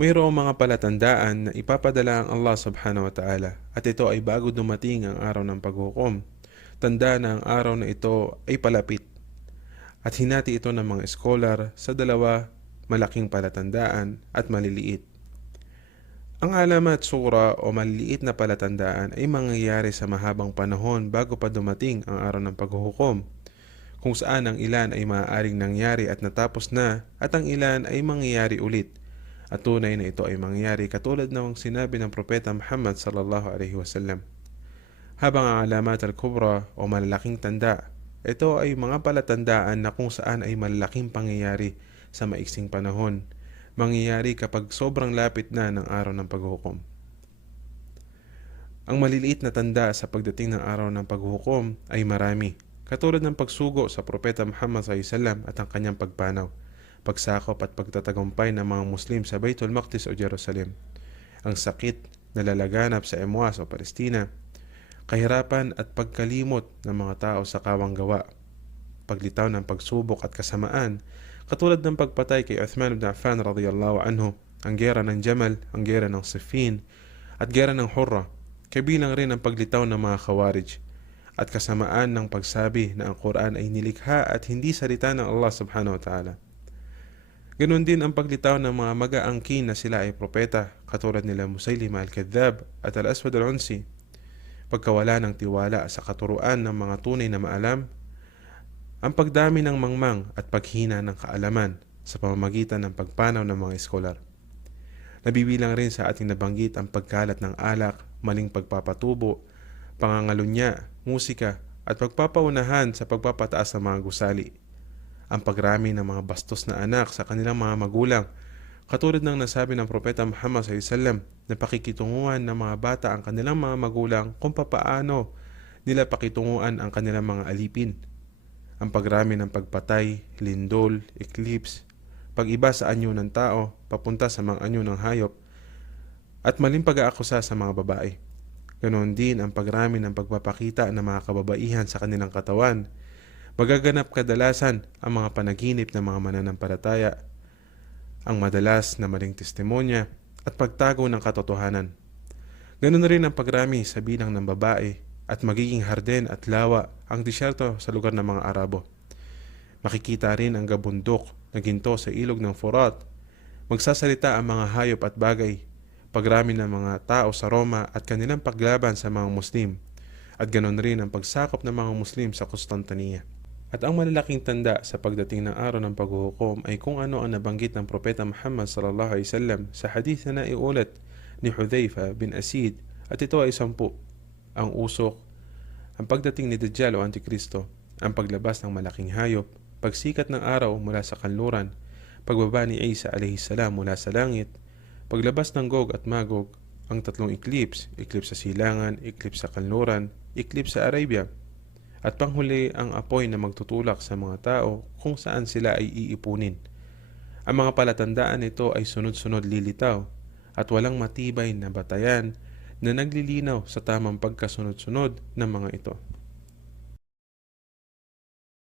Mayroong mga palatandaan na ipapadala ang Allah subhanahu wa ta'ala at ito ay bago dumating ang araw ng paghukom. Tanda na ang araw na ito ay palapit at hinati ito ng mga scholar sa dalawa, malaking palatandaan at maliliit. Ang alamat sura o maliliit na palatandaan ay mangyayari sa mahabang panahon bago pa dumating ang araw ng paghuhukom, kung saan ang ilan ay maaaring nangyari at natapos na at ang ilan ay mangyayari ulit. At tunay na ito ay mangyayari katulad ng sinabi ng Propeta Muhammad sallallahu alaihi wasallam. Habang ang alamat al-kubra o malalaking tanda, ito ay mga palatandaan na kung saan ay malalaking pangyayari sa maiksing panahon, mangyayari kapag sobrang lapit na ng araw ng paghukom. Ang maliliit na tanda sa pagdating ng araw ng paghukom ay marami, katulad ng pagsugo sa Propeta Muhammad SAW at ang kanyang pagpanaw, pagsakop at pagtatagumpay ng mga Muslim sa Baitul Maqdis o Jerusalem, ang sakit na lalaganap sa Emwas o Palestina, kahirapan at pagkalimot ng mga tao sa kawang gawa, paglitaw ng pagsubok at kasamaan, katulad ng pagpatay kay Uthman ibn Affan radiyallahu anhu, ang gera ng Jamal, ang gera ng Siffin, at gera ng Hurra, kabilang rin ang paglitaw ng mga Khawarij, at kasamaan ng pagsabi na ang Quran ay nilikha at hindi salita ng Allah subhanahu wa ta'ala. Ganon din ang paglitaw ng mga mag-aangkin na sila ay propeta, katulad nila Musaylima al-Kadhab at al-Aswad al-Unsi, pagkawala ng tiwala sa katuruan ng mga tunay na maalam, ang pagdami ng mangmang at paghina ng kaalaman sa pamamagitan ng pagpanaw ng mga eskolar. Nabibilang rin sa ating nabanggit ang pagkalat ng alak, maling pagpapatubo, pangangalunya, musika, at pagpapaunahan sa pagpapataas ng mga gusali. Ang pagrami ng mga bastos na anak sa kanilang mga magulang, katulad ng nasabi ng Propeta Muhammad SAW na pakikitunguhan ng mga bata ang kanilang mga magulang kung papaano nila pakitunguhan ang kanilang mga alipin. Ang pagrami ng pagpatay, lindol, eclipse, pag-iba sa anyo ng tao papunta sa mga anyo ng hayop, at maling pag-aakusa sa mga babae. Ganoon din ang pagrami ng pagpapakita ng mga kababaihan sa kanilang katawan. Magaganap kadalasan ang mga panaginip ng mga mananampalataya, ang madalas na maling testimonya, at pagtago ng katotohanan. Ganoon rin ang pagrami sa bilang ng babae at magiging harden at lawa ang disyerto sa lugar ng mga Arabo. Makikita rin ang gabundok na ginto sa ilog ng Furat. Magsasalita ang mga hayop at bagay, pagrami ng mga tao sa Roma at kanilang paglaban sa mga Muslim, at ganoon rin ang pagsakop ng mga Muslim sa Constantinople. At ang malalaking tanda sa pagdating ng araw ng paghuhukom ay kung ano ang nabanggit ng Propeta Muhammad sallallahu alaihi wasallam sa hadith na naiulat ni Hudhayfa bin Asid, at ito ay 10. Ang usok, ang pagdating ni Dajjal o Antikristo, ang paglabas ng malaking hayop, pagsikat ng araw mula sa kanluran, pagbaba ni Isa alayhi salam mula sa langit, paglabas ng Gog at Magog, ang 3 eclipse, eclipse sa silangan, eclipse sa kanluran, eclipse sa Arabia, at panghuli ang apoy na magtutulak sa mga tao kung saan sila ay iipunin. Ang mga palatandaan nito ay sunod-sunod lilitaw at walang matibay na batayan na naglilinaw sa tamang pagkasunod-sunod ng mga ito.